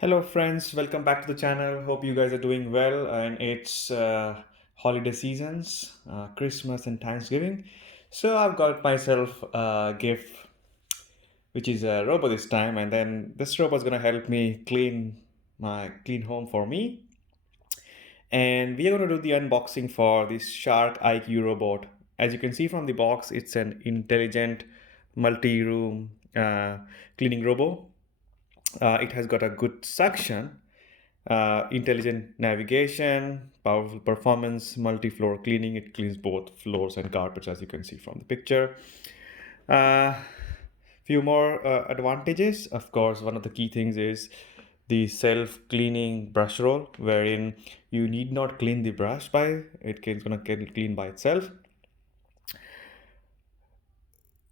Hello, friends. Welcome back to the channel. Hope you guys are doing well. And it's holiday seasons, Christmas and Thanksgiving. So I've got myself a gift, which is a robot this time. And then this robot's gonna help me clean home for me. And we are gonna do the unboxing for this Shark IQ robot. As you can see from the box, it's an intelligent multi-room cleaning robot. It has got a good suction, intelligent navigation, powerful performance, multi-floor cleaning. It cleans both floors and carpets, as you can see from the picture. Uh, few more advantages. Of course, one of the key things is the self-cleaning brush roll, wherein you need not clean the brush by it's gonna get clean by itself.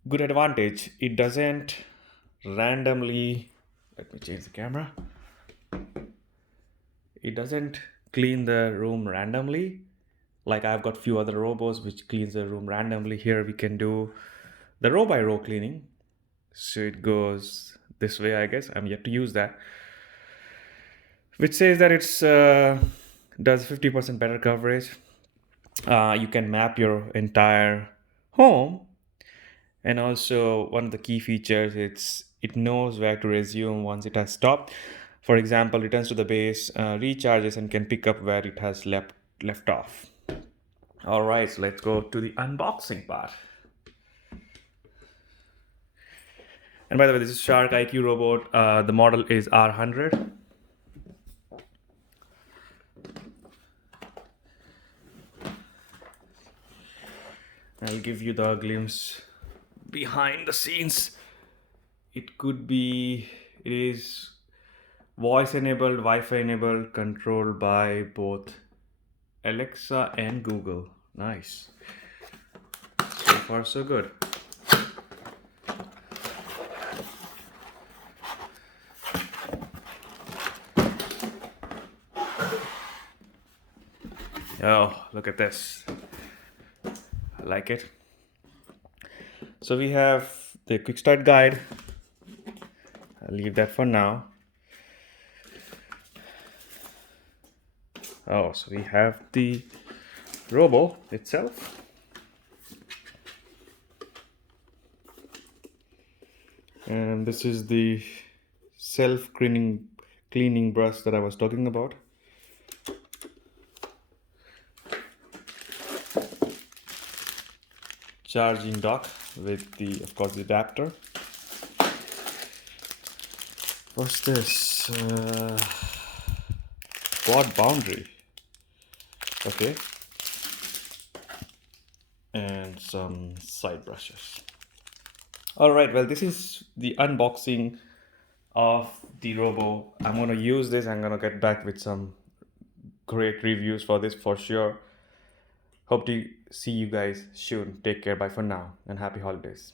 Good advantage, it doesn't randomly. Let me change the camera. It doesn't clean the room randomly. Like I've got few other robots which cleans the room randomly. Here we can do the row by row cleaning. So it goes this way, I guess. I'm yet to use that. Which says that it's does 50% better coverage. You can map your entire home, and also one of the key features, it knows where to resume once it has stopped. For example, returns to the base, recharges, and can pick up where it has left off. All right, so let's go to the unboxing part. And by the way, this is Shark IQ robot. The model is R100. I'll give you the glimpse behind the scenes. It is voice enabled, Wi-Fi enabled, controlled by both Alexa and Google. Nice. So far, so good. Oh, look at this. I like it. So we have the quick start guide. I'll leave that for now. Oh, so we have the robo itself. And this is the self cleaning brush that I was talking about. Charging dock with the, of course, the adapter. What's this? Quad boundary. Okay. And some side brushes. All right, well, this is the unboxing of the robo. I'm going to use this. I'm going to get back with some great reviews for this for sure. Hope to see you guys soon. Take care. Bye for now and happy holidays.